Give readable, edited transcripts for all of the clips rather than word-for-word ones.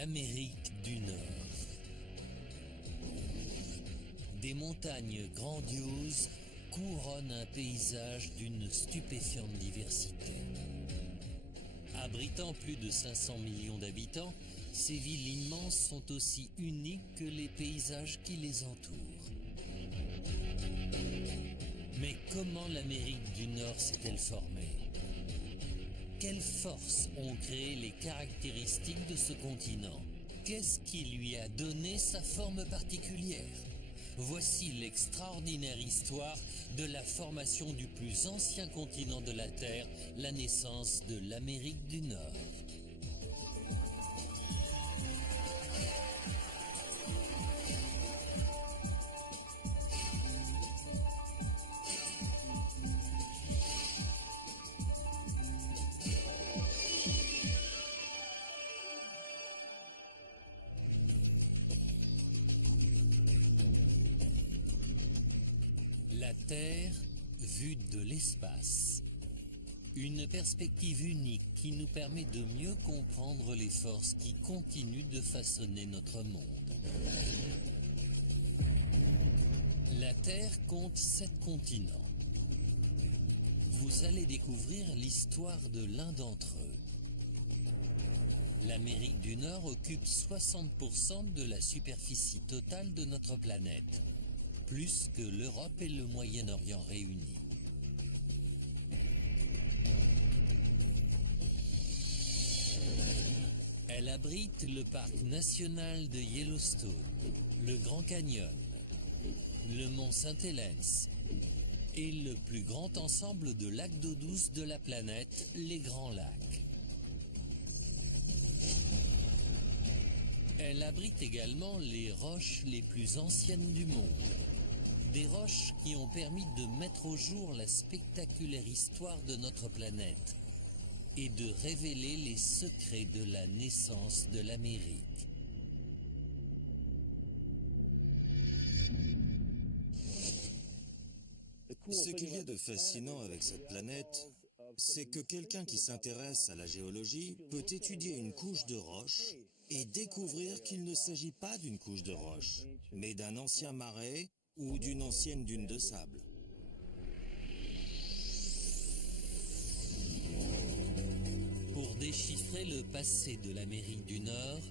L'Amérique du Nord. Des montagnes grandioses couronnent un paysage d'une stupéfiante diversité. Abritant plus de 500 millions d'habitants, ces villes immenses sont aussi uniques que les paysages qui les entourent. Mais comment l'Amérique du Nord s'est-elle formée? Quelles forces ont créé les caractéristiques de ce continent? Qu'est-ce qui lui a donné sa forme particulière? Voici l'extraordinaire histoire de la formation du plus ancien continent de la Terre, la naissance de l'Amérique du Nord. La Terre vue de l'espace. Une perspective unique qui nous permet de mieux comprendre les forces qui continuent de façonner notre monde. La Terre compte 7 continents. Vous allez découvrir l'histoire de l'un d'entre eux. L'Amérique du Nord occupe 60% de la superficie totale de notre planète, plus que l'Europe et le Moyen-Orient réunis. Elle abrite le parc national de Yellowstone, le Grand Canyon, le mont Saint-Helens et le plus grand ensemble de lacs d'eau douce de la planète, les Grands Lacs. Elle abrite également les roches les plus anciennes du monde. Des roches qui ont permis de mettre au jour la spectaculaire histoire de notre planète et de révéler les secrets de la naissance de l'Amérique. Ce qu'il y a de fascinant avec cette planète, c'est que quelqu'un qui s'intéresse à la géologie peut étudier une couche de roche et découvrir qu'il ne s'agit pas d'une couche de roche, mais d'un ancien marais ou d'une ancienne dune de sable. Pour déchiffrer le passé de l'Amérique du Nord,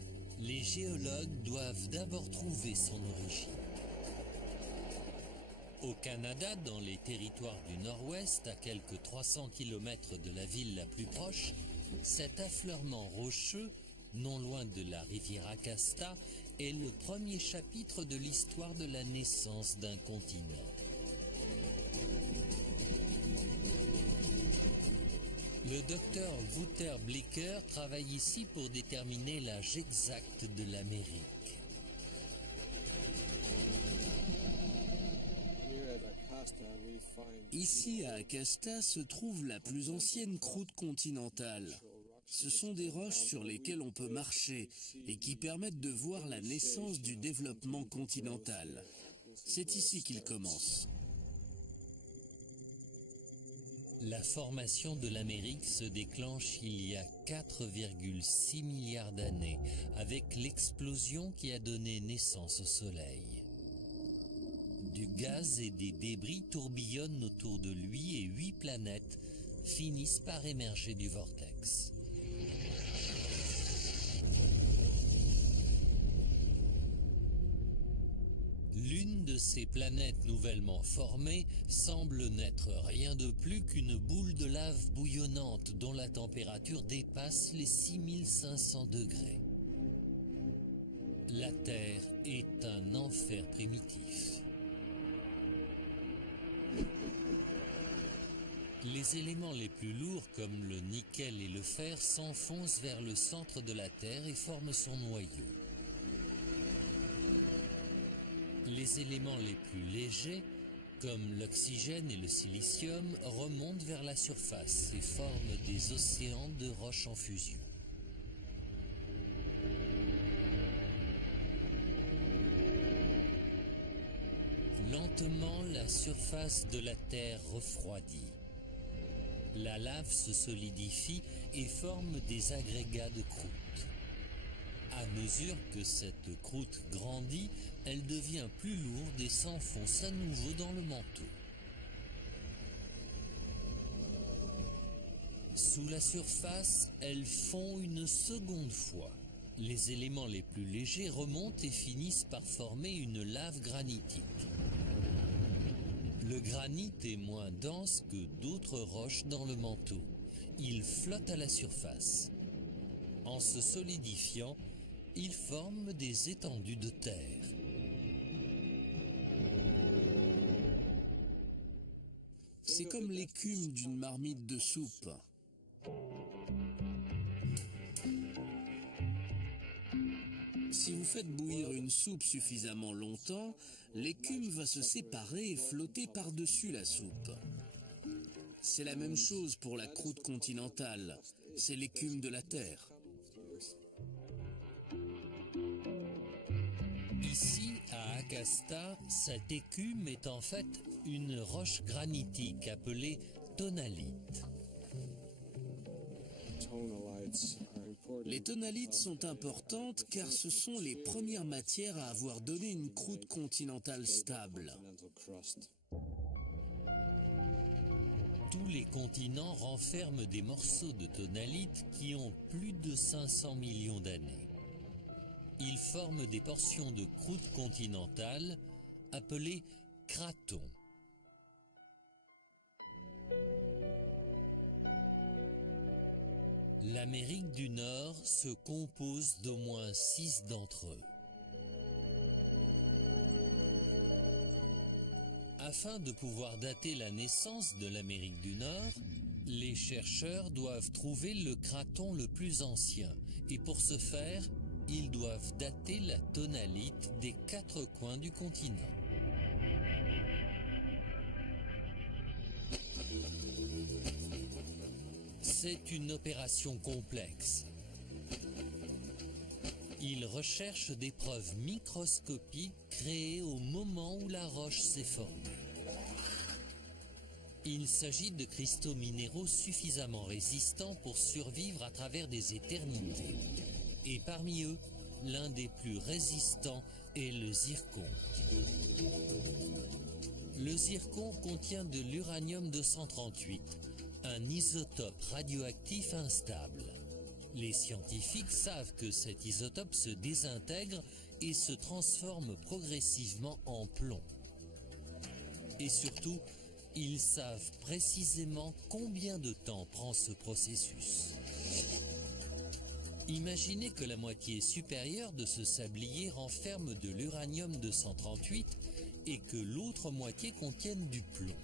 les géologues doivent d'abord trouver son origine. Au Canada, dans les territoires du Nord-Ouest, à quelques 300 km de la ville la plus proche, cet affleurement rocheux, non loin de la rivière Acasta, est le premier chapitre de l'histoire de la naissance d'un continent. Le docteur Wouter Blicker travaille ici pour déterminer l'âge exact de l'Amérique. Ici, à Acasta, se trouve la plus ancienne croûte continentale. Ce sont des roches sur lesquelles on peut marcher et qui permettent de voir la naissance du développement continental. C'est ici qu'il commence. La formation de l'Amérique se déclenche il y a 4,6 milliards d'années, avec l'explosion qui a donné naissance au Soleil. Du gaz et des débris tourbillonnent autour de lui et 8 planètes finissent par émerger du vortex. L'une de ces planètes nouvellement formées semble n'être rien de plus qu'une boule de lave bouillonnante dont la température dépasse les 6500 degrés. La Terre est un enfer primitif. Les éléments les plus lourds comme le nickel et le fer s'enfoncent vers le centre de la Terre et forment son noyau. Les éléments les plus légers, comme l'oxygène et le silicium, remontent vers la surface et forment des océans de roches en fusion. Lentement, la surface de la Terre refroidit. La lave se solidifie et forme des agrégats de croûte. À mesure que cette croûte grandit, elle devient plus lourde et s'enfonce à nouveau dans le manteau. Sous la surface, elle fond une seconde fois. Les éléments les plus légers remontent et finissent par former une lave granitique. Le granit est moins dense que d'autres roches dans le manteau. Il flotte à la surface. En se solidifiant, il forme des étendues de terre. C'est comme l'écume d'une marmite de soupe. Si vous faites bouillir une soupe suffisamment longtemps, l'écume va se séparer et flotter par-dessus la soupe. C'est la même chose pour la croûte continentale, c'est l'écume de la Terre. Ici, à Acasta, cette écume est en fait une roche granitique appelée tonalite. Les tonalites sont importantes car ce sont les premières matières à avoir donné une croûte continentale stable. Tous les continents renferment des morceaux de tonalite qui ont plus de 500 millions d'années. Ils forment des portions de croûte continentale appelées cratons. L'Amérique du Nord se compose d'au moins 6 d'entre eux. Afin de pouvoir dater la naissance de l'Amérique du Nord, les chercheurs doivent trouver le craton le plus ancien et pour ce faire, ils doivent dater la tonalite des 4 coins du continent. C'est une opération complexe. Ils recherchent des preuves microscopiques créées au moment où la roche s'est formée. Il s'agit de cristaux minéraux suffisamment résistants pour survivre à travers des éternités. Et parmi eux, l'un des plus résistants est le zircon. Le zircon contient de l'uranium-238, un isotope radioactif instable. Les scientifiques savent que cet isotope se désintègre et se transforme progressivement en plomb. Et surtout, ils savent précisément combien de temps prend ce processus. Imaginez que la moitié supérieure de ce sablier renferme de l'uranium-238 et que l'autre moitié contienne du plomb.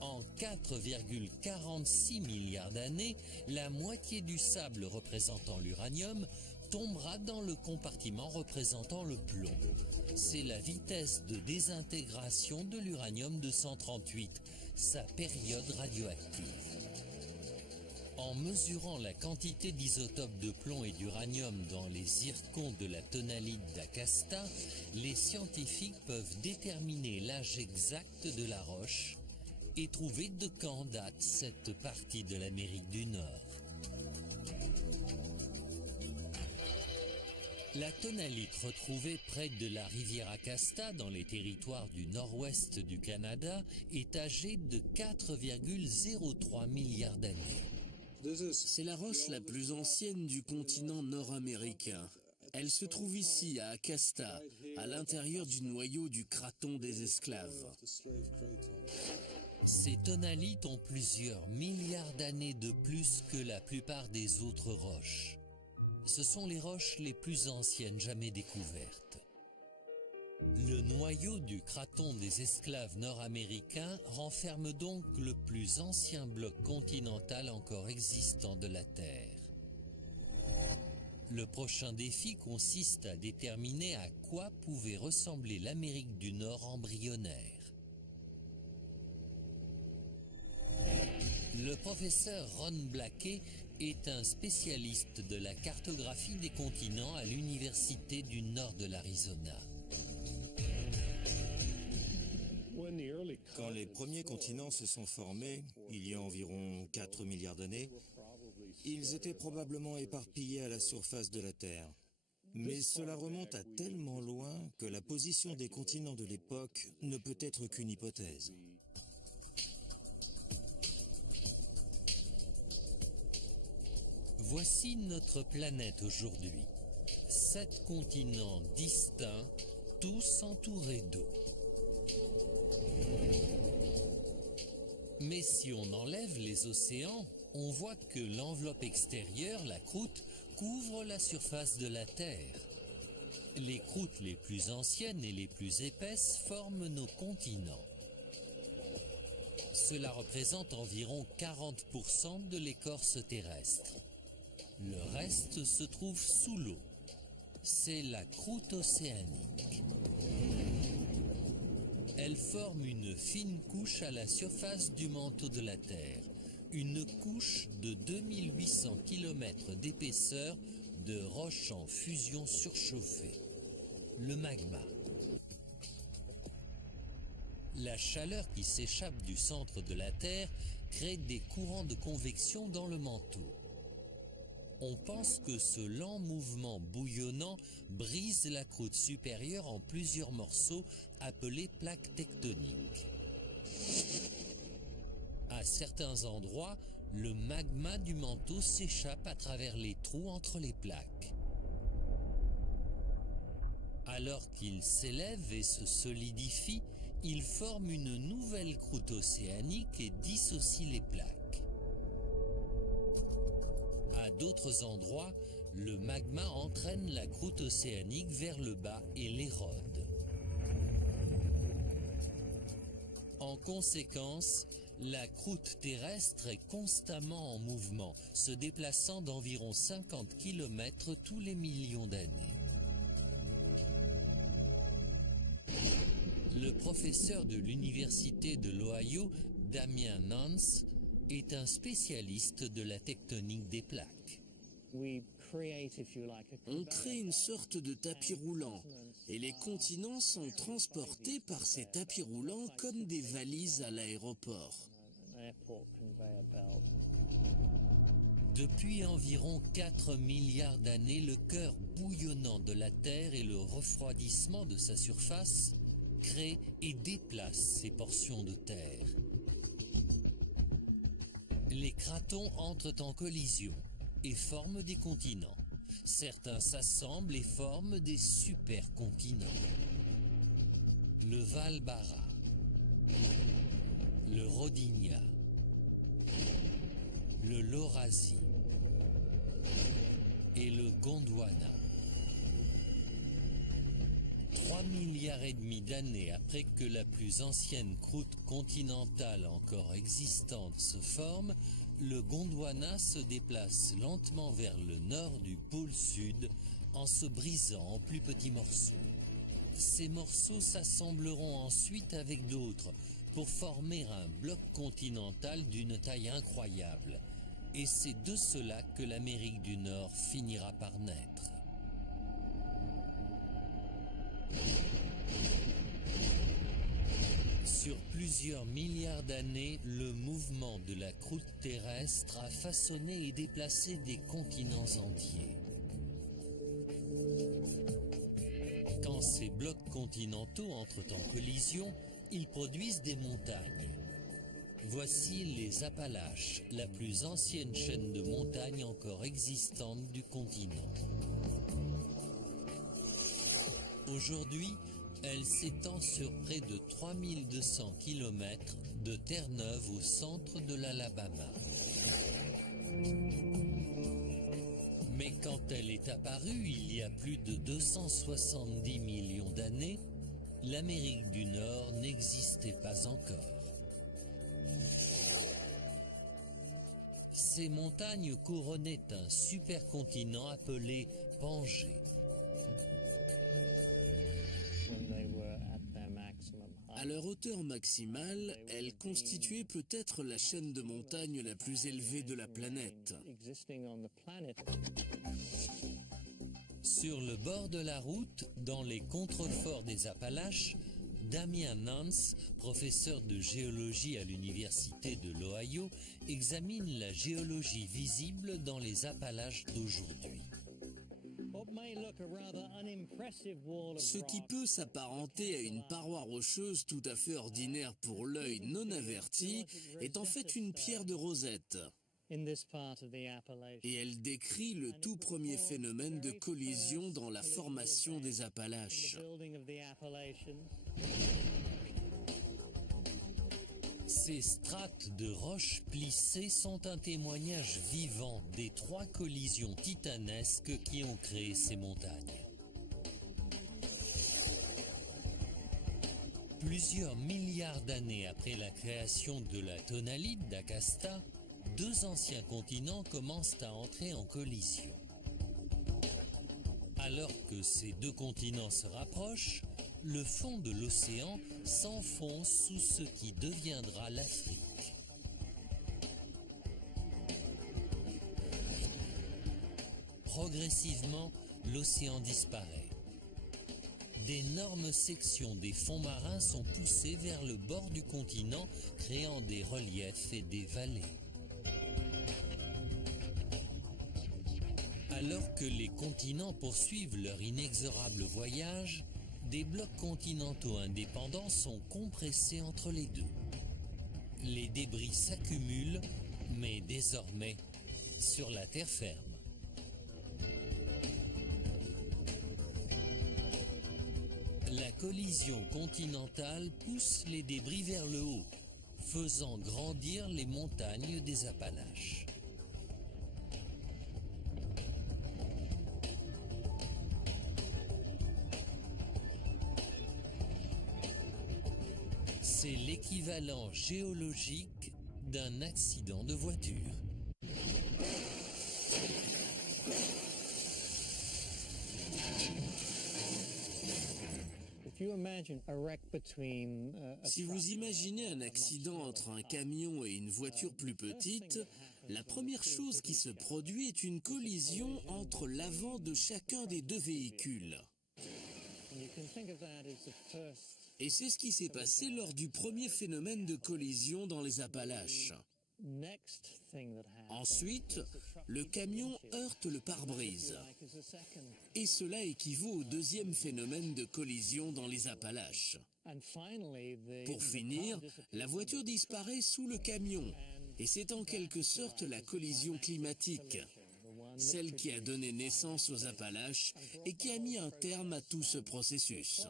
En 4,46 milliards d'années, la moitié du sable représentant l'uranium tombera dans le compartiment représentant le plomb. C'est la vitesse de désintégration de l'uranium-238, sa période radioactive. En mesurant la quantité d'isotopes de plomb et d'uranium dans les zircons de la tonalite d'Acasta, les scientifiques peuvent déterminer l'âge exact de la roche et trouver de quand date cette partie de l'Amérique du Nord. La tonalite retrouvée près de la rivière Acasta dans les territoires du nord-ouest du Canada est âgée de 4,03 milliards d'années. C'est la roche la plus ancienne du continent nord-américain. Elle se trouve ici, à Acasta, à l'intérieur du noyau du craton des esclaves. Ces tonalites ont plusieurs milliards d'années de plus que la plupart des autres roches. Ce sont les roches les plus anciennes jamais découvertes. Le noyau du craton des esclaves nord-américains renferme donc le plus ancien bloc continental encore existant de la Terre. Le prochain défi consiste à déterminer à quoi pouvait ressembler l'Amérique du Nord embryonnaire. Le professeur Ron Blakey est un spécialiste de la cartographie des continents à l'Université du Nord de l'Arizona. Quand les premiers continents se sont formés, il y a environ 4 milliards d'années, Ils étaient probablement éparpillés à la surface de la Terre. Mais cela remonte à tellement loin que la position des continents de l'époque ne peut être qu'une hypothèse. Voici notre planète aujourd'hui. 7 continents distincts, tous entourés d'eau. Mais si on enlève les océans, on voit que l'enveloppe extérieure, la croûte, couvre la surface de la Terre. Les croûtes les plus anciennes et les plus épaisses forment nos continents. Cela représente environ 40% de l'écorce terrestre. Le reste se trouve sous l'eau. C'est la croûte océanique. Elle forme une fine couche à la surface du manteau de la Terre, une couche de 2800 km d'épaisseur de roches en fusion surchauffée, le magma. La chaleur qui s'échappe du centre de la Terre crée des courants de convection dans le manteau. On pense que ce lent mouvement bouillonnant brise la croûte supérieure en plusieurs morceaux appelés plaques tectoniques. À certains endroits, le magma du manteau s'échappe à travers les trous entre les plaques. Alors qu'il s'élève et se solidifie, il forme une nouvelle croûte océanique et dissocie les plaques. À d'autres endroits, le magma entraîne la croûte océanique vers le bas et l'érode. En conséquence, la croûte terrestre est constamment en mouvement, se déplaçant d'environ 50 km tous les millions d'années. Le professeur de l'université de l'Ohio, Damien Nance, est un spécialiste de la tectonique des plaques. On crée une sorte de tapis roulant et les continents sont transportés par ces tapis roulants comme des valises à l'aéroport. Depuis environ 4 milliards d'années, le cœur bouillonnant de la Terre et le refroidissement de sa surface créent et déplacent ces portions de terre. Les cratons entrent en collision et forment des continents. Certains s'assemblent et forment des supercontinents. Le Valbara, le Rodinia, le Laurasie et le Gondwana. 3 milliards et demi d'années après que la plus ancienne croûte continentale encore existante se forme, le Gondwana se déplace lentement vers le nord du pôle sud en se brisant en plus petits morceaux. Ces morceaux s'assembleront ensuite avec d'autres pour former un bloc continental d'une taille incroyable. Et c'est de cela que l'Amérique du Nord finira par naître. Sur plusieurs milliards d'années, le mouvement de la croûte terrestre a façonné et déplacé des continents entiers. Quand ces blocs continentaux entrent en collision, ils produisent des montagnes. Voici les Appalaches, la plus ancienne chaîne de montagnes encore existante du continent. Aujourd'hui, elle s'étend sur près de 3200 km de terre neuve au centre de l'Alabama. Mais quand elle est apparue il y a plus de 270 millions d'années, l'Amérique du Nord n'existait pas encore. Ces montagnes couronnaient un supercontinent appelé Pangée. À leur hauteur maximale, elles constituaient peut-être la chaîne de montagnes la plus élevée de la planète. Sur le bord de la route, dans les contreforts des Appalaches, Damien Nance, professeur de géologie à l'université de l'Ohio, examine la géologie visible dans les Appalaches d'aujourd'hui. Ce qui peut s'apparenter à une paroi rocheuse tout à fait ordinaire pour l'œil non averti est en fait une pierre de rosette. Et elle décrit le tout premier phénomène de collision dans la formation des Appalaches. Ces strates de roches plissées sont un témoignage vivant des 3 collisions titanesques qui ont créé ces montagnes. Plusieurs milliards d'années après la création de la tonalite d'Akasta, 2 anciens continents commencent à entrer en collision. Alors que ces 2 continents se rapprochent, le fond de l'océan s'enfonce sous ce qui deviendra l'Afrique. Progressivement, l'océan disparaît. D'énormes sections des fonds marins sont poussées vers le bord du continent, créant des reliefs et des vallées. Alors que les continents poursuivent leur inexorable voyage, des blocs continentaux indépendants sont compressés entre les deux. Les débris s'accumulent, mais désormais sur la terre ferme. La collision continentale pousse les débris vers le haut, faisant grandir les montagnes des Appalaches. C'est l'équivalent géologique d'un accident de voiture. Si vous imaginez un accident entre un camion et une voiture plus petite, la première chose qui se produit est une collision entre l'avant de chacun des 2 véhicules. Et c'est ce qui s'est passé lors du premier phénomène de collision dans les Appalaches. Ensuite, le camion heurte le pare-brise. Et cela équivaut au 2e phénomène de collision dans les Appalaches. Pour finir, la voiture disparaît sous le camion. Et c'est en quelque sorte la collision climatique, celle qui a donné naissance aux Appalaches et qui a mis un terme à tout ce processus.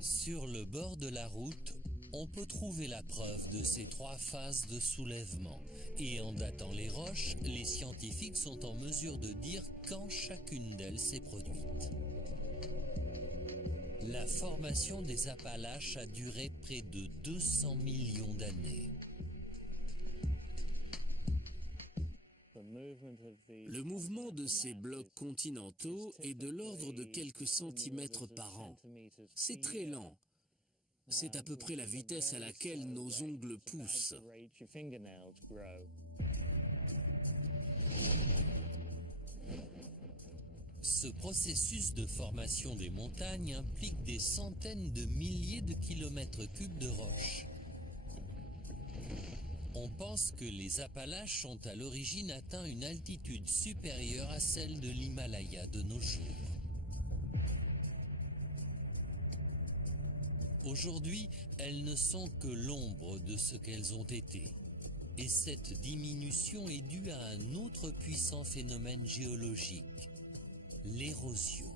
Sur le bord de la route, on peut trouver la preuve de ces 3 phases de soulèvement. Et en datant les roches, les scientifiques sont en mesure de dire quand chacune d'elles s'est produite. La formation des Appalaches a duré près de 200 millions d'années. Le mouvement de ces blocs continentaux est de l'ordre de quelques centimètres par an. C'est très lent. C'est à peu près la vitesse à laquelle nos ongles poussent. Ce processus de formation des montagnes implique des centaines de milliers de kilomètres cubes de roches. On pense que les Appalaches ont à l'origine atteint une altitude supérieure à celle de l'Himalaya de nos jours. Aujourd'hui, elles ne sont que l'ombre de ce qu'elles ont été. Et cette diminution est due à un autre puissant phénomène géologique, l'érosion.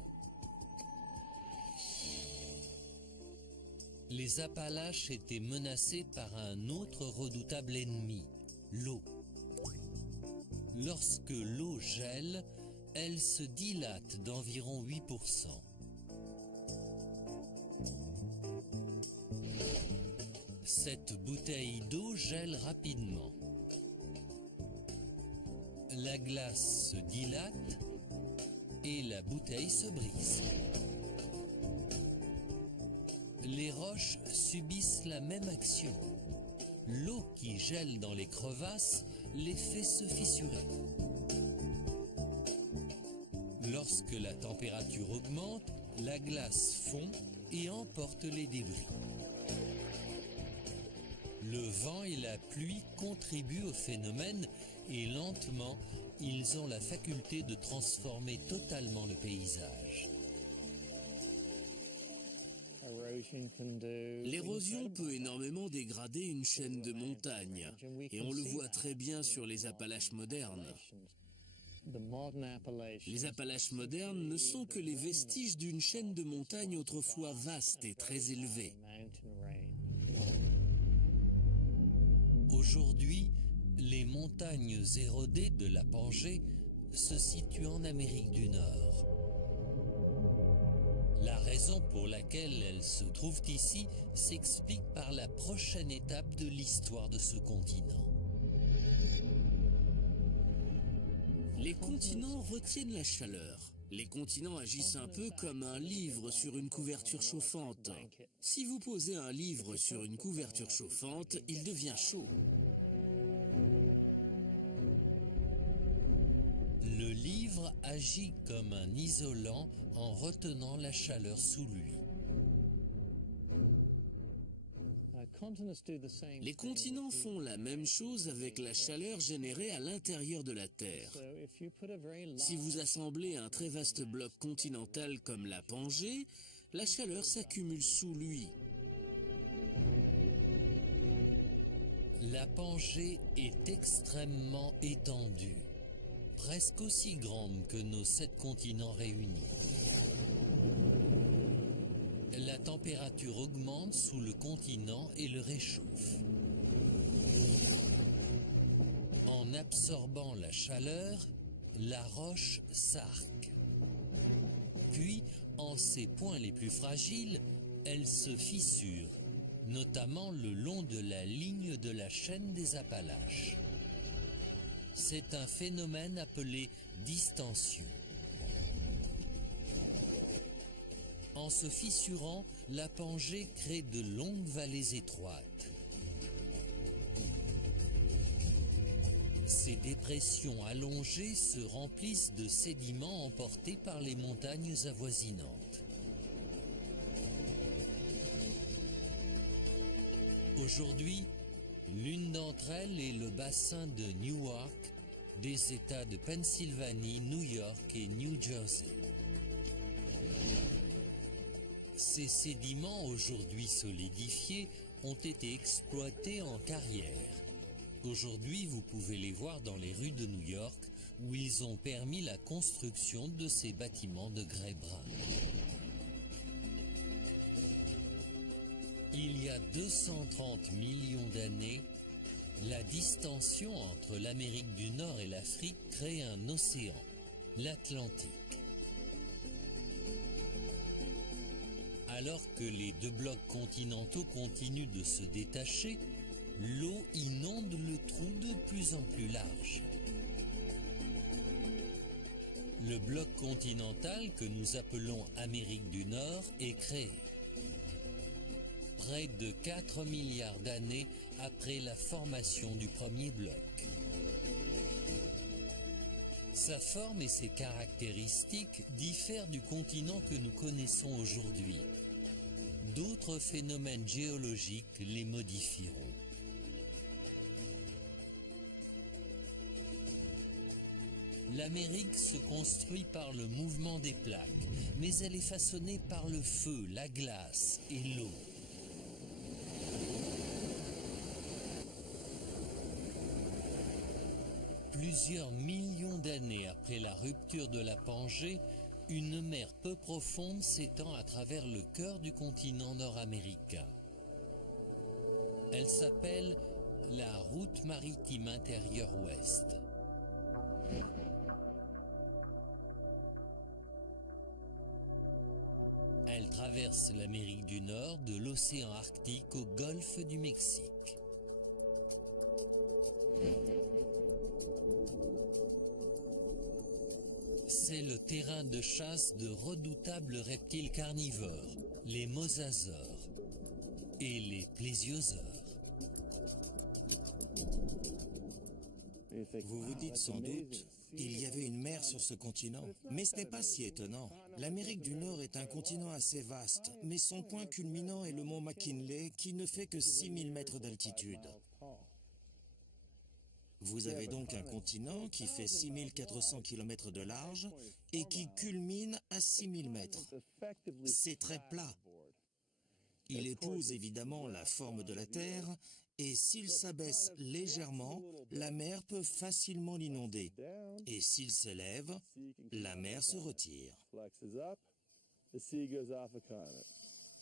Les Appalaches étaient menacées par un autre redoutable ennemi, l'eau. Lorsque l'eau gèle, elle se dilate d'environ 8%. Cette bouteille d'eau gèle rapidement. La glace se dilate et la bouteille se brise. Les roches subissent la même action. L'eau qui gèle dans les crevasses les fait se fissurer. Lorsque la température augmente, la glace fond et emporte les débris. Le vent et la pluie contribuent au phénomène et lentement, ils ont la faculté de transformer totalement le paysage. L'érosion peut énormément dégrader une chaîne de montagnes, et on le voit très bien sur les Appalaches modernes. Les Appalaches modernes ne sont que les vestiges d'une chaîne de montagnes autrefois vaste et très élevée. Aujourd'hui, les montagnes érodées de la Pangée se situent en Amérique du Nord. La raison pour laquelle elles se trouvent ici s'explique par la prochaine étape de l'histoire de ce continent. Les continents retiennent la chaleur. Les continents agissent un peu comme un livre sur une couverture chauffante. Si vous posez un livre sur une couverture chauffante, il devient chaud. Le livre agit comme un isolant en retenant la chaleur sous lui. Les continents font la même chose avec la chaleur générée à l'intérieur de la Terre. Si vous assemblez un très vaste bloc continental comme la Pangée, la chaleur s'accumule sous lui. La Pangée est extrêmement étendue, presque aussi grande que nos 7 continents réunis. La température augmente sous le continent et le réchauffe. En absorbant la chaleur, la roche s'arque. Puis, en ses points les plus fragiles, elle se fissure, notamment le long de la ligne de la chaîne des Appalaches. C'est un phénomène appelé distension. En se fissurant, la Pangée crée de longues vallées étroites. Ces dépressions allongées se remplissent de sédiments emportés par les montagnes avoisinantes. Aujourd'hui, l'une d'entre elles est le bassin de Newark, des États de Pennsylvanie, New York et New Jersey. Ces sédiments, aujourd'hui solidifiés, ont été exploités en carrière. Aujourd'hui, vous pouvez les voir dans les rues de New York, où ils ont permis la construction de ces bâtiments de grès brun. Il y a 230 millions d'années, la distension entre l'Amérique du Nord et l'Afrique crée un océan, l'Atlantique. Alors que les 2 blocs continentaux continuent de se détacher, l'eau inonde le trou de plus en plus large. Le bloc continental que nous appelons Amérique du Nord est créé. Près de 4 milliards d'années après la formation du premier bloc. Sa forme et ses caractéristiques diffèrent du continent que nous connaissons aujourd'hui. D'autres phénomènes géologiques les modifieront. L'Amérique se construit par le mouvement des plaques, mais elle est façonnée par le feu, la glace et l'eau. Plusieurs millions d'années après la rupture de la Pangée, une mer peu profonde s'étend à travers le cœur du continent nord-américain. Elle s'appelle la route maritime intérieure ouest. Elle traverse l'Amérique du Nord de l'océan Arctique au golfe du Mexique. C'est le terrain de chasse de redoutables reptiles carnivores, les mosasaures et les plésiosaures. Vous vous dites sans doute, il y avait une mer sur ce continent. Mais ce n'est pas si étonnant. L'Amérique du Nord est un continent assez vaste, mais son point culminant est le mont McKinley qui ne fait que 6000 mètres d'altitude. Vous avez donc un continent qui fait 6400 km de large et qui culmine à 6000 mètres. C'est très plat. Il épouse évidemment la forme de la Terre et s'il s'abaisse légèrement, la mer peut facilement l'inonder. Et s'il s'élève, la mer se retire.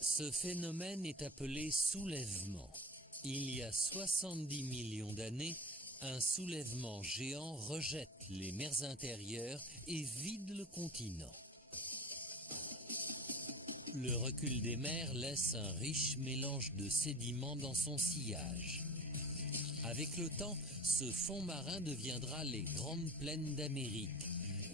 Ce phénomène est appelé soulèvement. Il y a 70 millions d'années, un soulèvement géant rejette les mers intérieures et vide le continent. Le recul des mers laisse un riche mélange de sédiments dans son sillage. Avec le temps, ce fond marin deviendra les grandes plaines d'Amérique,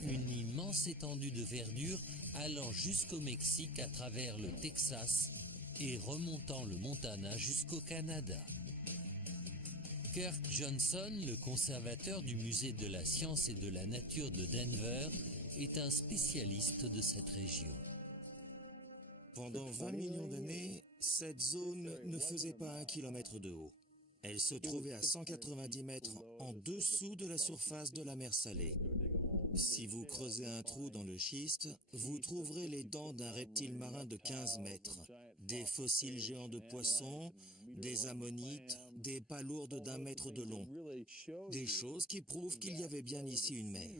une immense étendue de verdure allant jusqu'au Mexique à travers le Texas et remontant le Montana jusqu'au Canada. Kirk Johnson, le conservateur du musée de la science et de la nature de Denver, est un spécialiste de cette région. Pendant 20 millions d'années, cette zone ne faisait pas 1 kilomètre de haut. Elle se trouvait à 190 mètres en dessous de la surface de la mer Salée. Si vous creusez un trou dans le schiste, vous trouverez les dents d'un reptile marin de 15 mètres, des fossiles géants de poissons, des ammonites, des palourdes d'1 mètre de long. Des choses qui prouvent qu'il y avait bien ici une mer.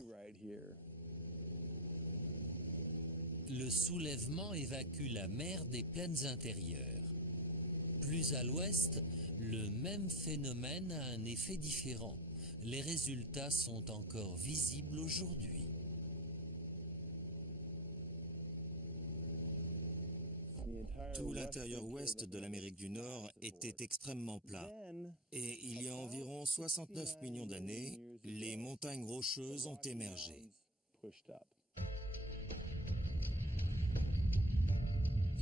Le soulèvement évacue la mer des plaines intérieures. Plus à l'ouest, le même phénomène a un effet différent. Les résultats sont encore visibles aujourd'hui. Tout l'intérieur ouest de l'Amérique du Nord était extrêmement plat. Et il y a environ 69 millions d'années, les montagnes rocheuses ont émergé.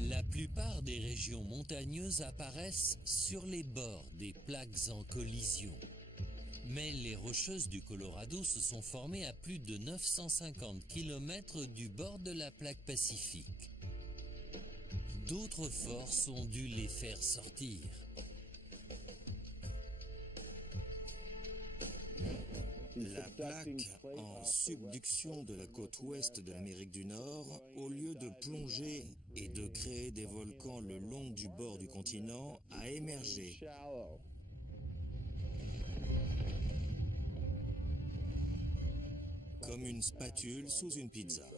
La plupart des régions montagneuses apparaissent sur les bords des plaques en collision. Mais les Rocheuses du Colorado se sont formées à plus de 950 km du bord de la plaque pacifique. D'autres forces ont dû les faire sortir. La plaque en subduction de la côte ouest de l'Amérique du Nord, au lieu de plonger et de créer des volcans le long du bord du continent, a émergé. Comme une spatule sous une pizza.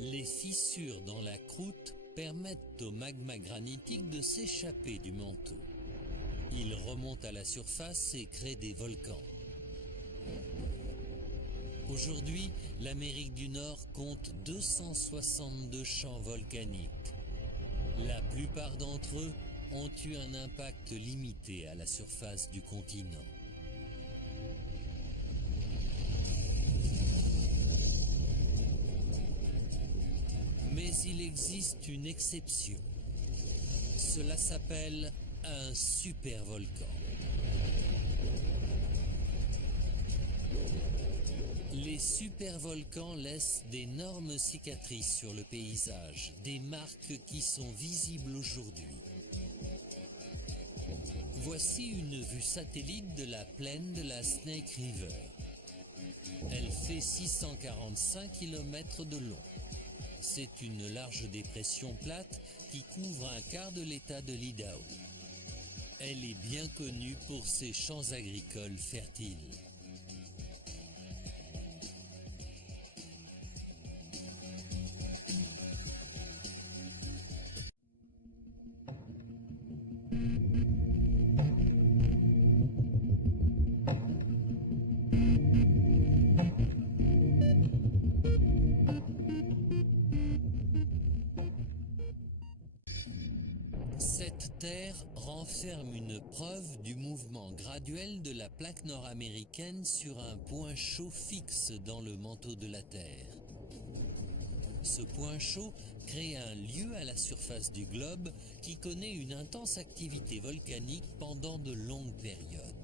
Les fissures dans la croûte permettent au magma granitique de s'échapper du manteau. Il remonte à la surface et crée des volcans. Aujourd'hui, l'Amérique du Nord compte 262 champs volcaniques. La plupart d'entre eux ont eu un impact limité à la surface du continent. Mais il existe une exception. Cela s'appelle un supervolcan. Les supervolcans laissent d'énormes cicatrices sur le paysage, des marques qui sont visibles aujourd'hui. Voici une vue satellite de la plaine de la Snake River. Elle fait 645 km de long. C'est une large dépression plate qui couvre un quart de l'État de l'Idaho. Elle est bien connue pour ses champs agricoles fertiles. Cette terre renferme une preuve du mouvement graduel de la plaque nord-américaine sur un point chaud fixe dans le manteau de la Terre. Ce point chaud crée un lieu à la surface du globe qui connaît une intense activité volcanique pendant de longues périodes.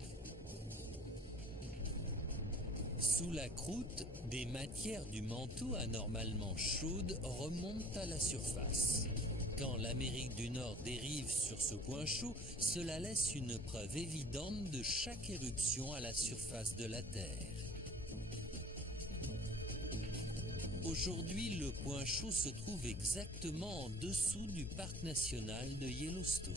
Sous la croûte, des matières du manteau anormalement chaudes remontent à la surface. Quand l'Amérique du Nord dérive sur ce point chaud, cela laisse une preuve évidente de chaque éruption à la surface de la Terre. Aujourd'hui, le point chaud se trouve exactement en dessous du parc national de Yellowstone.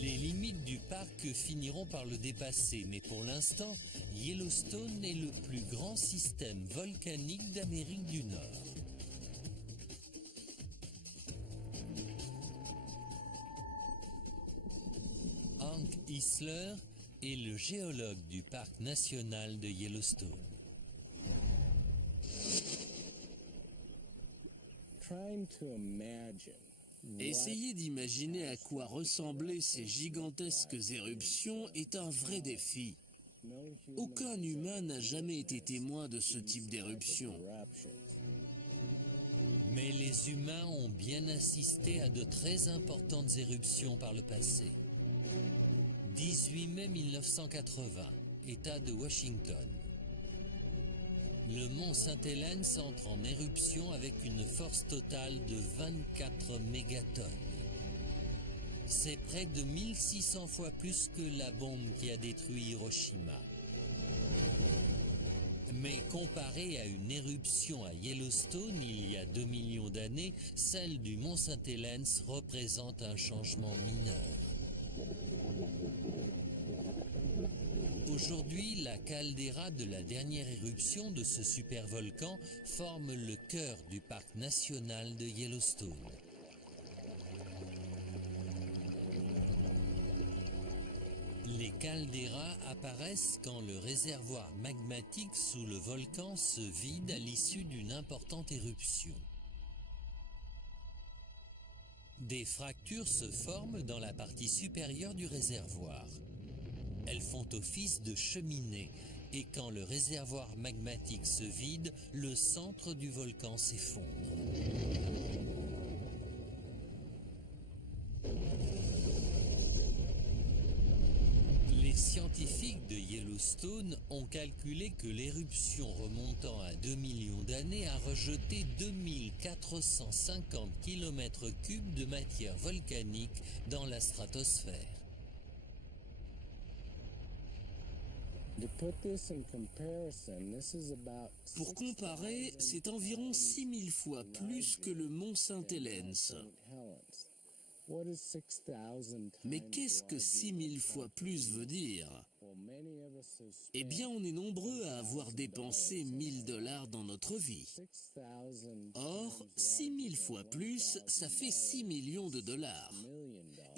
Les limites du parc finiront par le dépasser, mais pour l'instant, Yellowstone est le plus grand système volcanique d'Amérique du Nord. Hank Isler est le géologue du parc national de Yellowstone. Essayer d'imaginer à quoi ressemblaient ces gigantesques éruptions est un vrai défi. Aucun humain n'a jamais été témoin de ce type d'éruption. Mais les humains ont bien assisté à de très importantes éruptions par le passé. 18 mai 1980, État de Washington. Le mont Saint-Helens entre en éruption avec une force totale de 24 mégatonnes. C'est près de 1600 fois plus que la bombe qui a détruit Hiroshima. Mais comparé à une éruption à Yellowstone il y a 2 millions d'années, celle du mont Saint-Helens représente un changement mineur. Aujourd'hui, la caldeira de la dernière éruption de ce supervolcan forme le cœur du parc national de Yellowstone. Les caldeiras apparaissent quand le réservoir magmatique sous le volcan se vide à l'issue d'une importante éruption. Des fractures se forment dans la partie supérieure du réservoir. Elles font office de cheminée et quand le réservoir magmatique se vide, le centre du volcan s'effondre. Les scientifiques de Yellowstone ont calculé que l'éruption remontant à 2 millions d'années a rejeté 2450 km3 de matière volcanique dans la stratosphère. Pour comparer, c'est environ 6000 fois plus que le mont Saint-Helens. Mais qu'est-ce que 6000 fois plus veut dire? Eh bien, on est nombreux à avoir dépensé 1000 $ dans notre vie. Or, 6000 fois plus, ça fait 6 millions de dollars.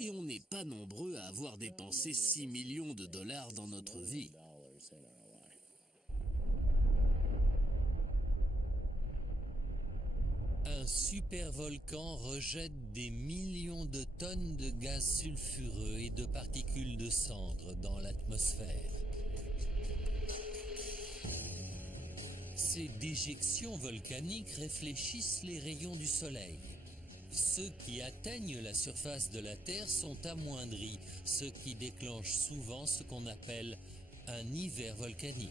Et on n'est pas nombreux à avoir dépensé 6 millions de dollars dans notre vie. Un supervolcan rejette des millions de tonnes de gaz sulfureux et de particules de cendres dans l'atmosphère. Ces déjections volcaniques réfléchissent les rayons du soleil. Ceux qui atteignent la surface de la Terre sont amoindris, ce qui déclenche souvent ce qu'on appelle un hiver volcanique.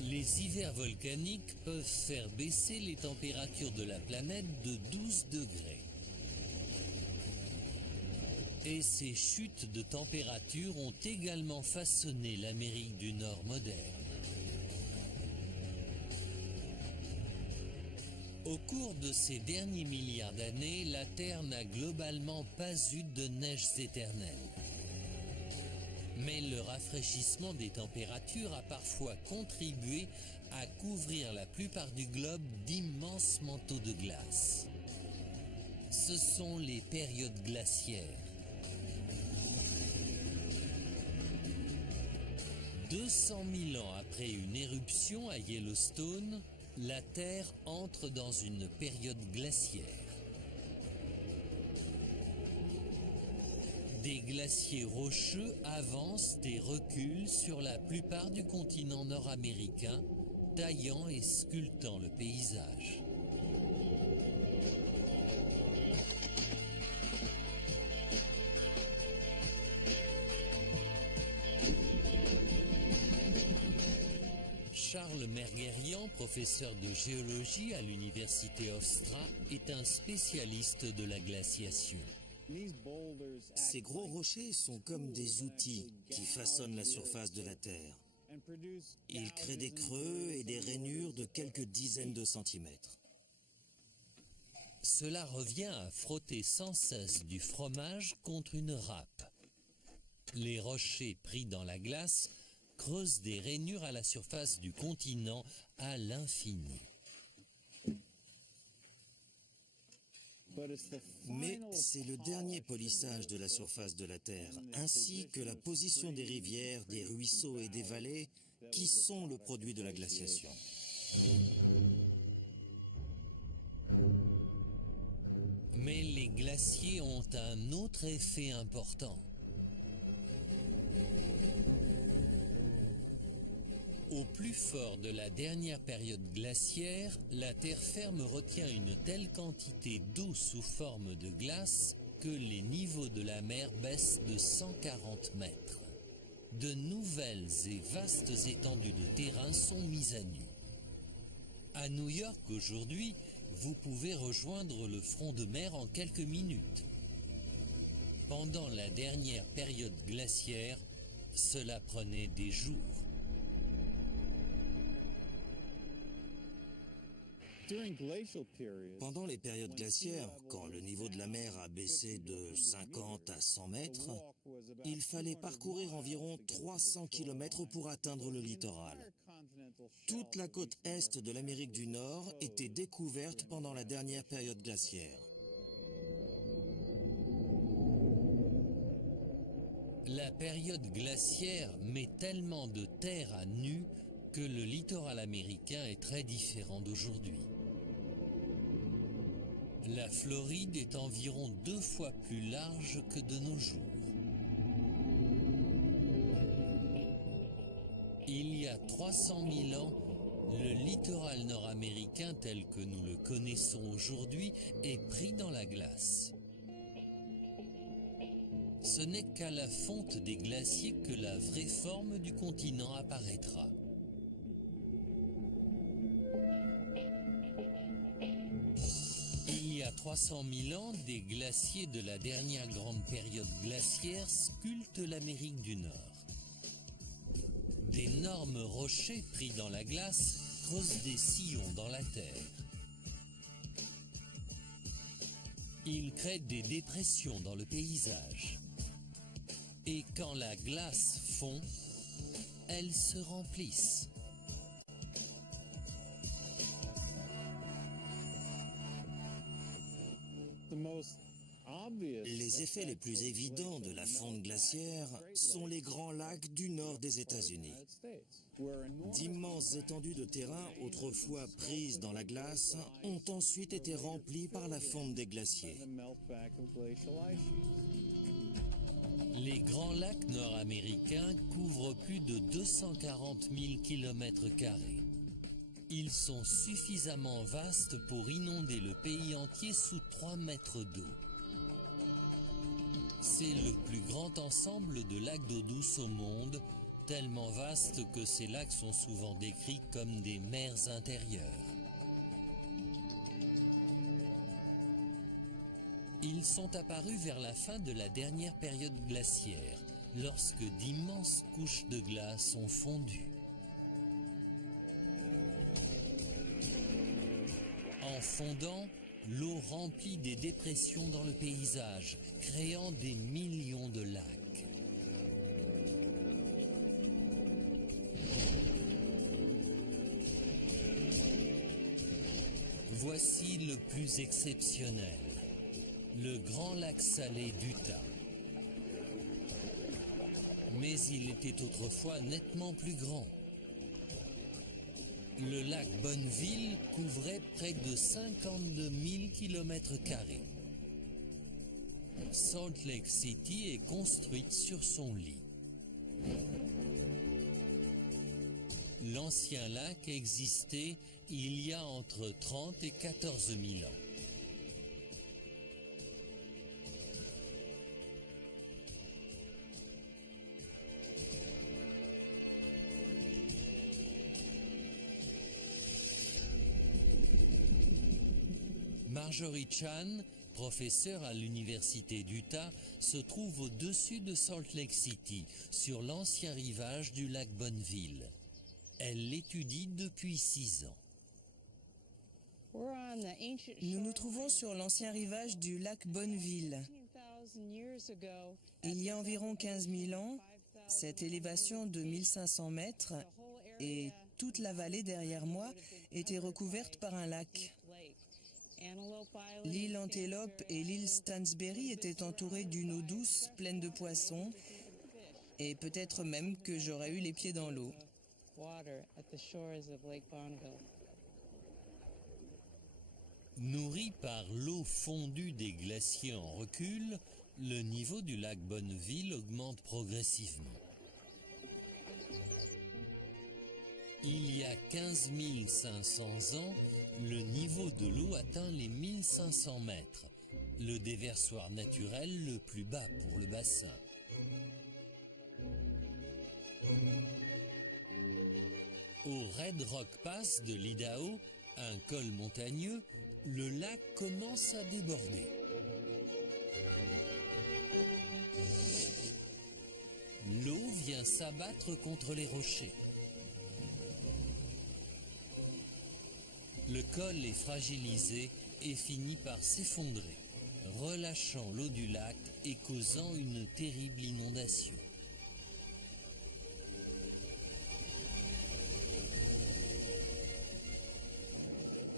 Les hivers volcaniques peuvent faire baisser les températures de la planète de 12 degrés. Et ces chutes de température ont également façonné l'Amérique du Nord moderne. Au cours de ces derniers milliards d'années, la Terre n'a globalement pas eu de neiges éternelles. Mais le rafraîchissement des températures a parfois contribué à couvrir la plupart du globe d'immenses manteaux de glace. Ce sont les périodes glaciaires. 200 000 ans après une éruption à Yellowstone, la Terre entre dans une période glaciaire. Des glaciers rocheux avancent et reculent sur la plupart du continent nord-américain, taillant et sculptant le paysage. Karl Mergerian, professeur de géologie à l'université Hofstra, est un spécialiste de la glaciation. Ces gros rochers sont comme des outils qui façonnent la surface de la Terre. Ils créent des creux et des rainures de quelques dizaines de centimètres. Cela revient à frotter sans cesse du fromage contre une râpe. Les rochers pris dans la glace creusent des rainures à la surface du continent à l'infini. Mais c'est le dernier polissage de la surface de la Terre, ainsi que la position des rivières, des ruisseaux et des vallées, qui sont le produit de la glaciation. Mais les glaciers ont un autre effet important. Au plus fort de la dernière période glaciaire, la terre ferme retient une telle quantité d'eau sous forme de glace que les niveaux de la mer baissent de 140 mètres. De nouvelles et vastes étendues de terrain sont mises à nu. À New York aujourd'hui, vous pouvez rejoindre le front de mer en quelques minutes. Pendant la dernière période glaciaire, cela prenait des jours. Pendant les périodes glaciaires, quand le niveau de la mer a baissé de 50 à 100 mètres, il fallait parcourir environ 300 km pour atteindre le littoral. Toute la côte est de l'Amérique du Nord était découverte pendant la dernière période glaciaire. La période glaciaire met tellement de terre à nu que le littoral américain est très différent d'aujourd'hui. La Floride est environ 2 fois plus large que de nos jours. Il y a 300 000 ans, le littoral nord-américain tel que nous le connaissons aujourd'hui est pris dans la glace. Ce n'est qu'à la fonte des glaciers que la vraie forme du continent apparaîtra. Il y a 300 000 ans, des glaciers de la dernière grande période glaciaire sculptent l'Amérique du Nord. D'énormes rochers pris dans la glace creusent des sillons dans la terre. Ils créent des dépressions dans le paysage. Et quand la glace fond, elles se remplissent. Les effets les plus évidents de la fonte glaciaire sont les grands lacs du nord des États-Unis. D'immenses étendues de terrain autrefois prises dans la glace ont ensuite été remplies par la fonte des glaciers. Les grands lacs nord-américains couvrent plus de 240 000 km². Ils sont suffisamment vastes pour inonder le pays entier sous 3 mètres d'eau. C'est le plus grand ensemble de lacs d'eau douce au monde, tellement vaste que ces lacs sont souvent décrits comme des mers intérieures. Ils sont apparus vers la fin de la dernière période glaciaire, lorsque d'immenses couches de glace ont fondu. En fondant, l'eau remplit des dépressions dans le paysage, créant des millions de lacs. Voici le plus exceptionnel, le grand lac salé d'Utah. Mais il était autrefois nettement plus grand. Le lac Bonneville couvrait près de 52 000 km². Salt Lake City est construite sur son lit. L'ancien lac existait il y a entre 30 et 14 000 ans. Marjorie Chan, professeure à l'université d'Utah, se trouve au-dessus de Salt Lake City, sur l'ancien rivage du lac Bonneville. Elle l'étudie depuis 6 ans. Nous nous trouvons sur l'ancien rivage du lac Bonneville. Il y a environ 15 000 ans, cette élévation de 1500 mètres et toute la vallée derrière moi était recouverte par un lac. L'île Antelope et l'île Stansbury étaient entourées d'une eau douce pleine de poissons et peut-être même que j'aurais eu les pieds dans l'eau. Nourri par l'eau fondue des glaciers en recul, le niveau du lac Bonneville augmente progressivement. Il y a 15 500 ans, le niveau de l'eau atteint les 1500 mètres, le déversoir naturel le plus bas pour le bassin. Au Red Rock Pass de l'Idaho, un col montagneux, le lac commence à déborder. L'eau vient s'abattre contre les rochers. Le col est fragilisé et finit par s'effondrer, relâchant l'eau du lac et causant une terrible inondation.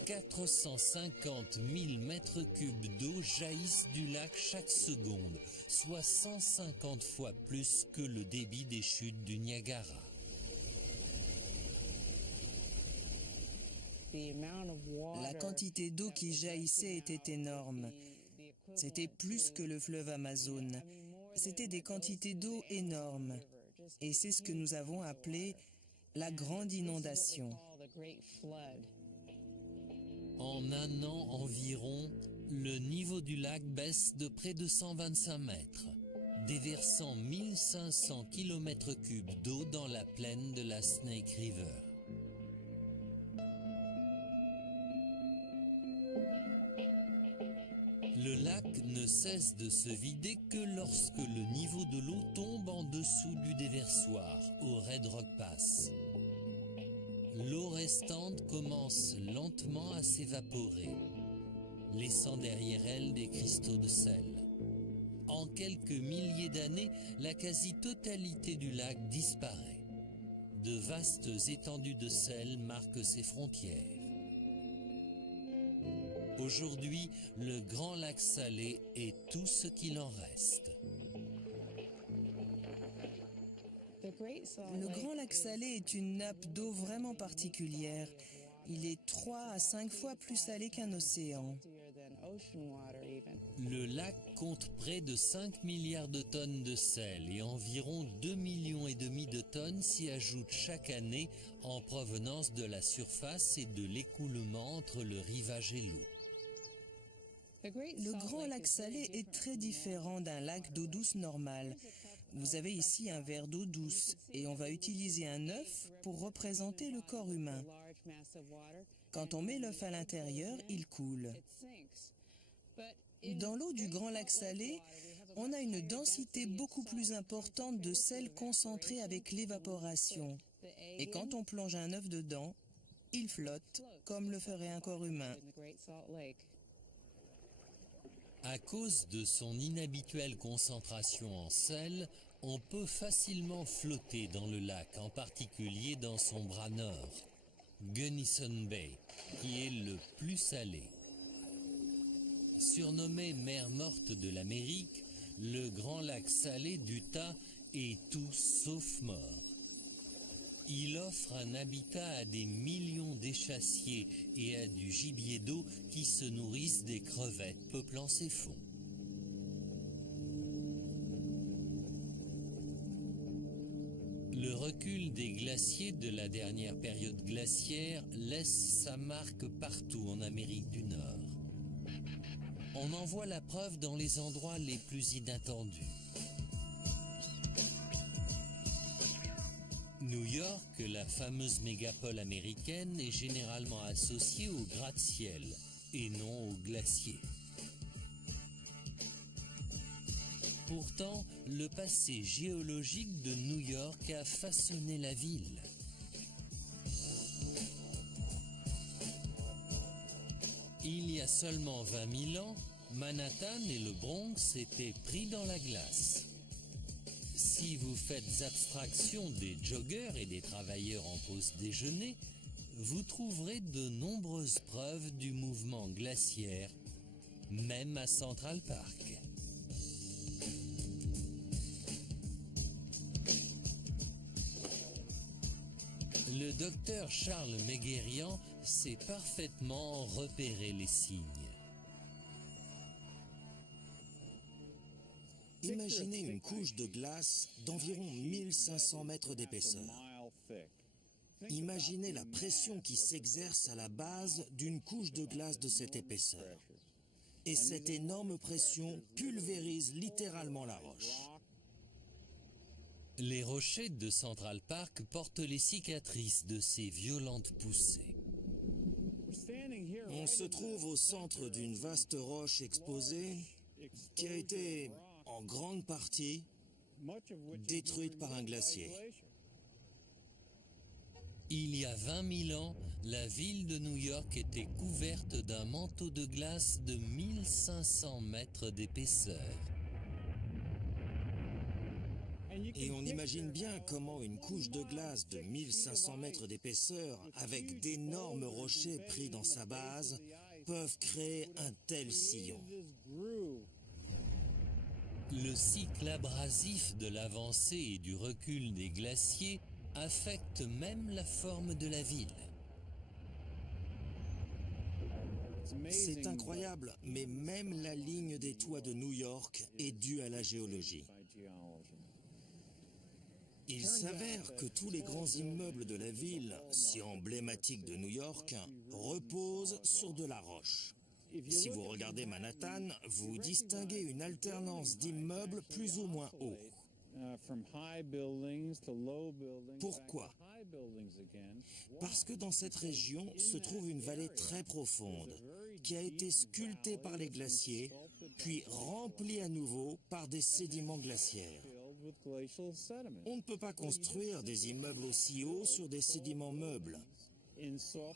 « 450 000 mètres cubes d'eau jaillissent du lac chaque seconde, soit 150 fois plus que le débit des chutes du Niagara. La quantité d'eau qui jaillissait était énorme. C'était plus que le fleuve Amazon. C'était des quantités d'eau énormes. Et c'est ce que nous avons appelé la grande inondation. En un an environ, le niveau du lac baisse de près de 125 mètres, déversant 1500 km3 d'eau dans la plaine de la Snake River. Le lac ne cesse de se vider que lorsque le niveau de l'eau tombe en dessous du déversoir, au Red Rock Pass. L'eau restante commence lentement à s'évaporer, laissant derrière elle des cristaux de sel. En quelques milliers d'années, la quasi-totalité du lac disparaît. De vastes étendues de sel marquent ses frontières. Aujourd'hui, le Grand Lac Salé est tout ce qu'il en reste. Le Grand Lac Salé est une nappe d'eau vraiment particulière. Il est 3 à 5 fois plus salé qu'un océan. Le lac compte près de 5 milliards de tonnes de sel et environ 2,5 millions de tonnes s'y ajoutent chaque année en provenance de la surface et de l'écoulement entre le rivage et l'eau. Le Grand Lac Salé est très différent d'un lac d'eau douce normal. Vous avez ici un verre d'eau douce et on va utiliser un œuf pour représenter le corps humain. Quand on met l'œuf à l'intérieur, il coule. Dans l'eau du Grand Lac Salé, on a une densité beaucoup plus importante de sel concentré avec l'évaporation. Et quand on plonge un œuf dedans, il flotte comme le ferait un corps humain. À cause de son inhabituelle concentration en sel, on peut facilement flotter dans le lac, en particulier dans son bras nord, Gunnison Bay, qui est le plus salé. Surnommé mer morte de l'Amérique, le Grand Lac Salé d'Utah est tout sauf mort. Il offre un habitat à des millions d'échassiers et à du gibier d'eau qui se nourrissent des crevettes peuplant ses fonds. Le recul des glaciers de la dernière période glaciaire laisse sa marque partout en Amérique du Nord. On en voit la preuve dans les endroits les plus inattendus. New York, la fameuse mégapole américaine, est généralement associée au gratte-ciel, et non aux glaciers. Pourtant, le passé géologique de New York a façonné la ville. Il y a seulement 20 000 ans, Manhattan et le Bronx étaient pris dans la glace. Si vous faites abstraction des joggeurs et des travailleurs en pause déjeuner, vous trouverez de nombreuses preuves du mouvement glaciaire, même à Central Park. Le docteur Charles Meguerian sait parfaitement repérer les signes. Imaginez une couche de glace d'environ 1500 mètres d'épaisseur. Imaginez la pression qui s'exerce à la base d'une couche de glace de cette épaisseur. Et cette énorme pression pulvérise littéralement la roche. Les rochers de Central Park portent les cicatrices de ces violentes poussées. On se trouve au centre d'une vaste roche exposée qui a été, en grande partie, détruite par un glacier. Il y a 20 000 ans, la ville de New York était couverte d'un manteau de glace de 1500 mètres d'épaisseur. Et on imagine bien comment une couche de glace de 1500 mètres d'épaisseur, avec d'énormes rochers pris dans sa base, peuvent créer un tel sillon. Le cycle abrasif de l'avancée et du recul des glaciers affecte même la forme de la ville. C'est incroyable, mais même la ligne des toits de New York est due à la géologie. Il s'avère que tous les grands immeubles de la ville, si emblématiques de New York, reposent sur de la roche. Si vous regardez Manhattan, vous distinguez une alternance d'immeubles plus ou moins hauts. Pourquoi? Parce que dans cette région se trouve une vallée très profonde, qui a été sculptée par les glaciers, puis remplie à nouveau par des sédiments glaciaires. On ne peut pas construire des immeubles aussi hauts sur des sédiments meubles.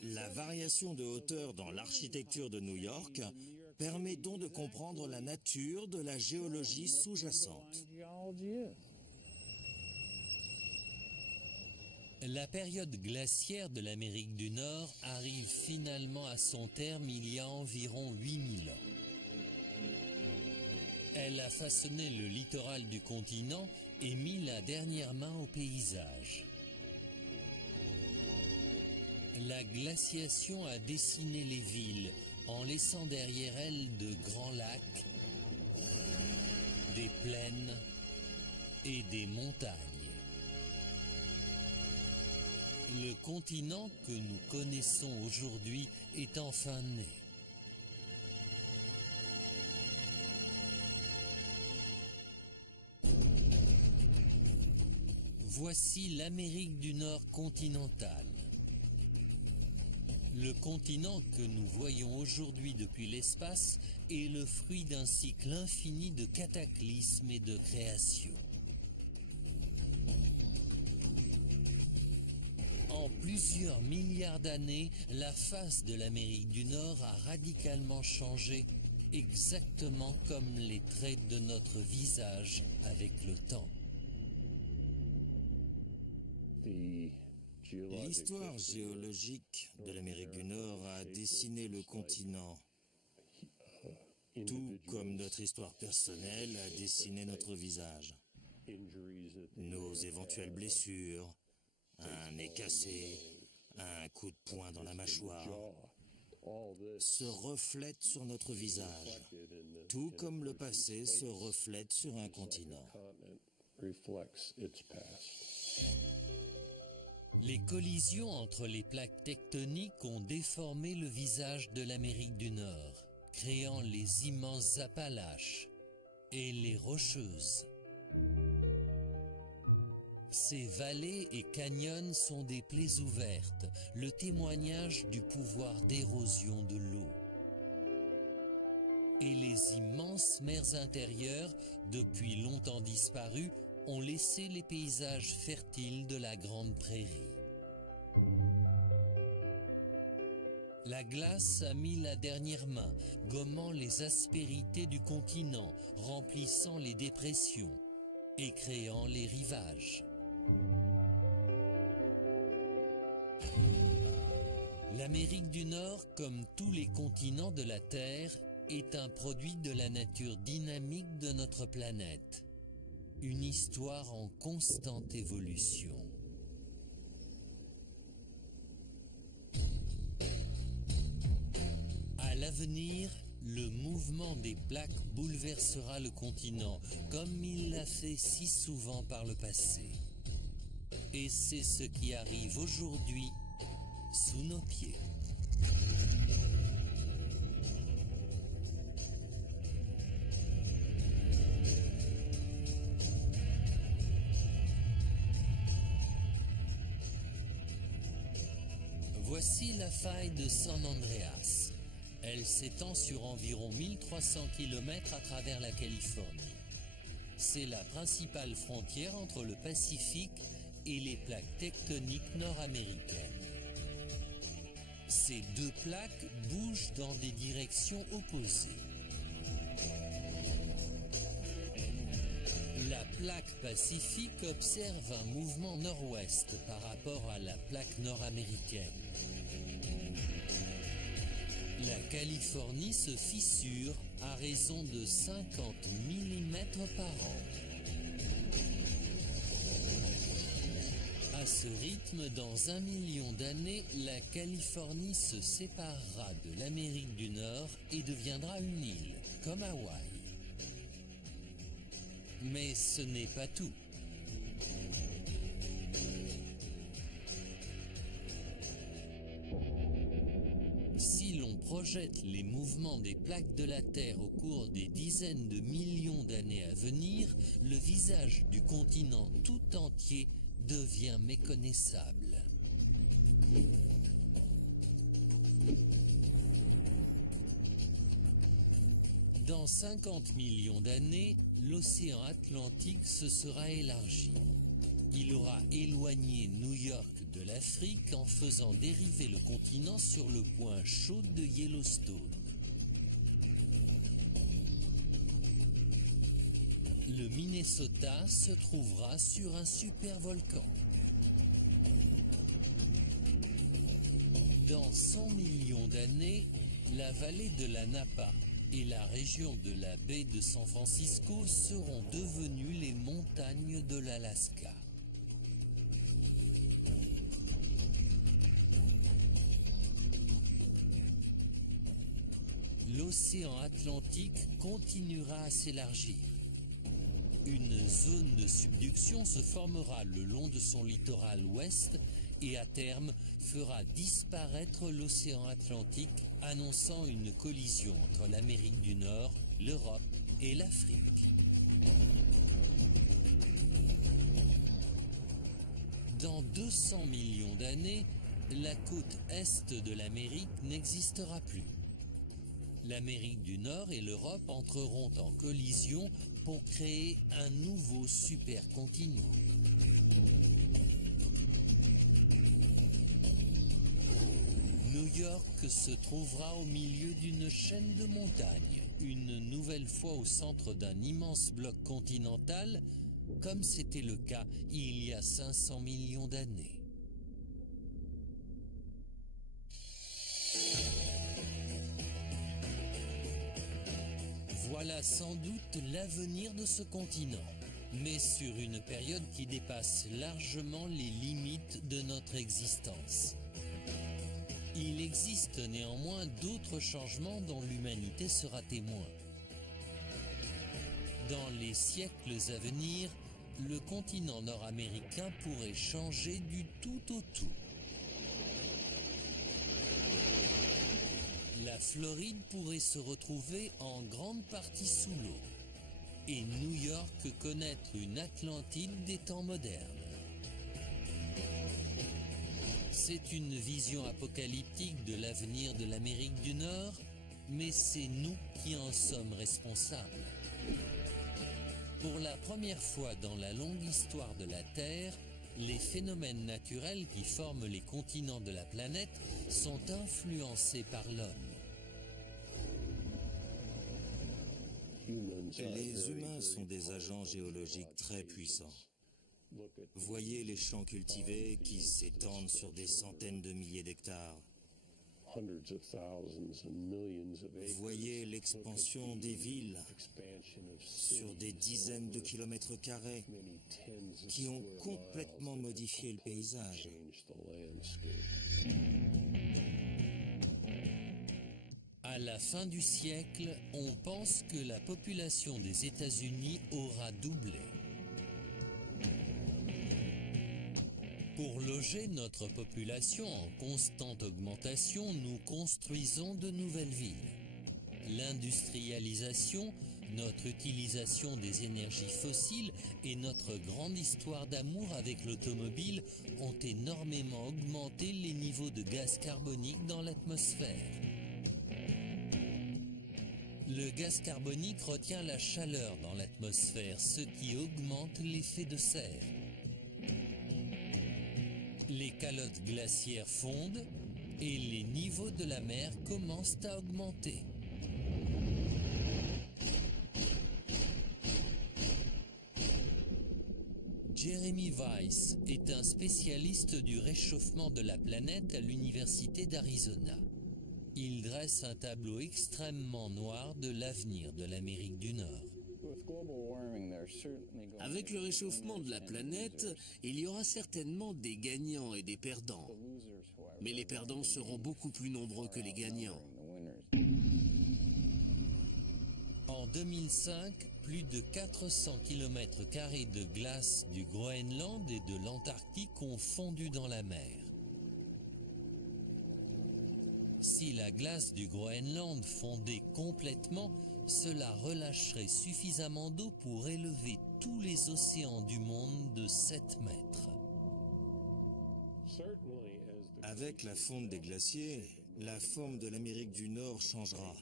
La variation de hauteur dans l'architecture de New York permet donc de comprendre la nature de la géologie sous-jacente. La période glaciaire de l'Amérique du Nord arrive finalement à son terme il y a environ 8000 ans. Elle a façonné le littoral du continent et mis la dernière main au paysage. La glaciation a dessiné les villes en laissant derrière elles de grands lacs, des plaines et des montagnes. Le continent que nous connaissons aujourd'hui est enfin né. Voici l'Amérique du Nord continentale. Le continent que nous voyons aujourd'hui depuis l'espace est le fruit d'un cycle infini de cataclysmes et de créations. En plusieurs milliards d'années, la face de l'Amérique du Nord a radicalement changé, exactement comme les traits de notre visage avec le temps. L'histoire géologique de l'Amérique du Nord a dessiné le continent, tout comme notre histoire personnelle a dessiné notre visage. Nos éventuelles blessures, un nez cassé, un coup de poing dans la mâchoire, se reflètent sur notre visage, tout comme le passé se reflète sur un continent. Les collisions entre les plaques tectoniques ont déformé le visage de l'Amérique du Nord, créant les immenses Appalaches et les Rocheuses. Ces vallées et canyons sont des plaies ouvertes, le témoignage du pouvoir d'érosion de l'eau. Et les immenses mers intérieures, depuis longtemps disparues, ont laissé les paysages fertiles de la Grande Prairie. La glace a mis la dernière main, gommant les aspérités du continent, remplissant les dépressions et créant les rivages. L'Amérique du Nord, comme tous les continents de la Terre, est un produit de la nature dynamique de notre planète. Une histoire en constante évolution. À l'avenir, le mouvement des plaques bouleversera le continent, comme il l'a fait si souvent par le passé. Et c'est ce qui arrive aujourd'hui sous nos pieds. Voici la faille de San Andreas. Elle s'étend sur environ 1300 km à travers la Californie. C'est la principale frontière entre le Pacifique et les plaques tectoniques nord-américaines. Ces deux plaques bougent dans des directions opposées. La plaque pacifique observe un mouvement nord-ouest par rapport à la plaque nord-américaine. La Californie se fissure à raison de 50 mm par an. À ce rythme, dans 1 million d'années, la Californie se séparera de l'Amérique du Nord et deviendra une île, comme Hawaï. Mais ce n'est pas tout. Si l'on projette les mouvements des plaques de la Terre au cours des dizaines de millions d'années à venir, le visage du continent tout entier devient méconnaissable. Dans 50 millions d'années, l'océan Atlantique se sera élargi. Il aura éloigné New York de l'Afrique en faisant dériver le continent sur le point chaud de Yellowstone. Le Minnesota se trouvera sur un supervolcan. Dans 100 millions d'années, la vallée de la Napa et la région de la baie de San Francisco seront devenues les montagnes de l'Alaska. L'océan Atlantique continuera à s'élargir. Une zone de subduction se formera le long de son littoral ouest et à terme fera disparaître l'océan Atlantique, annonçant une collision entre l'Amérique du Nord, l'Europe et l'Afrique. Dans 200 millions d'années, la côte est de l'Amérique n'existera plus. L'Amérique du Nord et l'Europe entreront en collision pour créer un nouveau supercontinent. New York se trouvera au milieu d'une chaîne de montagnes, une nouvelle fois au centre d'un immense bloc continental, comme c'était le cas il y a 500 millions d'années. Voilà sans doute l'avenir de ce continent, mais sur une période qui dépasse largement les limites de notre existence. Il existe néanmoins d'autres changements dont l'humanité sera témoin. Dans les siècles à venir, le continent nord-américain pourrait changer du tout au tout. La Floride pourrait se retrouver en grande partie sous l'eau et New York connaître une Atlantide des temps modernes. C'est une vision apocalyptique de l'avenir de l'Amérique du Nord, mais c'est nous qui en sommes responsables. Pour la première fois dans la longue histoire de la Terre, les phénomènes naturels qui forment les continents de la planète sont influencés par l'homme. Les humains sont des agents géologiques très puissants. Voyez les champs cultivés qui s'étendent sur des centaines de milliers d'hectares. Voyez l'expansion des villes sur des dizaines de kilomètres carrés qui ont complètement modifié le paysage. À la fin du siècle, on pense que la population des États-Unis aura doublé. Pour loger notre population en constante augmentation, nous construisons de nouvelles villes. L'industrialisation, notre utilisation des énergies fossiles et notre grande histoire d'amour avec l'automobile ont énormément augmenté les niveaux de gaz carbonique dans l'atmosphère. Le gaz carbonique retient la chaleur dans l'atmosphère, ce qui augmente l'effet de serre. Les calottes glaciaires fondent et les niveaux de la mer commencent à augmenter. Jeremy Weiss est un spécialiste du réchauffement de la planète à l'Université d'Arizona. Il dresse un tableau extrêmement noir de l'avenir de l'Amérique du Nord. Avec le réchauffement de la planète, il y aura certainement des gagnants et des perdants. Mais les perdants seront beaucoup plus nombreux que les gagnants. En 2005, plus de 400 km² de glace du Groenland et de l'Antarctique ont fondu dans la mer. Si la glace du Groenland fondait complètement, cela relâcherait suffisamment d'eau pour élever tous les océans du monde de 7 mètres. Avec la fonte des glaciers, la forme de l'Amérique du Nord changera.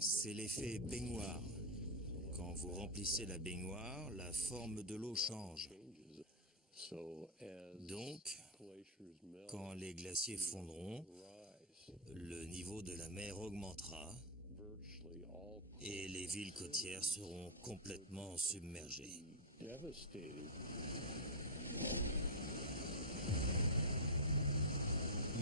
C'est l'effet baignoire. Quand vous remplissez la baignoire, la forme de l'eau change. Donc, quand les glaciers fondront, le niveau de la mer augmentera et les villes côtières seront complètement submergées.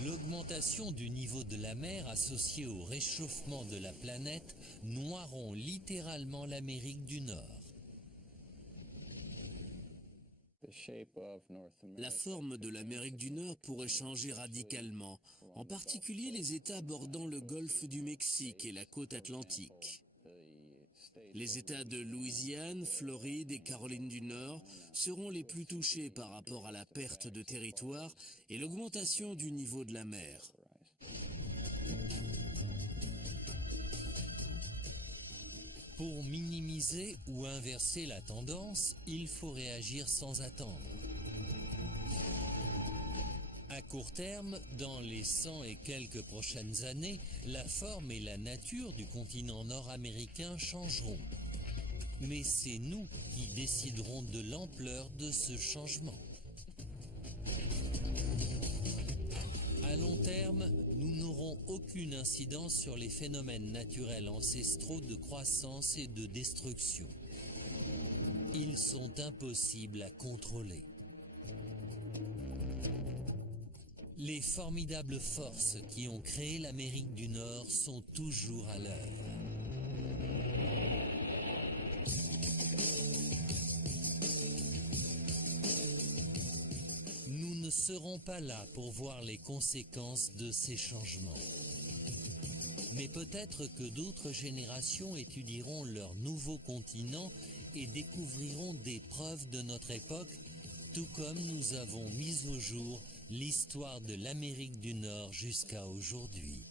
L'augmentation du niveau de la mer associée au réchauffement de la planète noieront littéralement l'Amérique du Nord. La forme de l'Amérique du Nord pourrait changer radicalement, en particulier les États bordant le golfe du Mexique et la côte atlantique. Les États de Louisiane, Floride et Caroline du Nord seront les plus touchés par rapport à la perte de territoire et l'augmentation du niveau de la mer. Pour minimiser ou inverser la tendance, il faut réagir sans attendre. À court terme, dans les 100 et quelques prochaines années, la forme et la nature du continent nord-américain changeront. Mais c'est nous qui déciderons de l'ampleur de ce changement. À long terme, nous n'aurons aucune incidence sur les phénomènes naturels ancestraux de croissance et de destruction. Ils sont impossibles à contrôler. Les formidables forces qui ont créé l'Amérique du Nord sont toujours à l'œuvre. Nous ne serons pas là pour voir les conséquences de ces changements. Mais peut-être que d'autres générations étudieront leur nouveau continent et découvriront des preuves de notre époque, tout comme nous avons mis au jour l'histoire de l'Amérique du Nord jusqu'à aujourd'hui.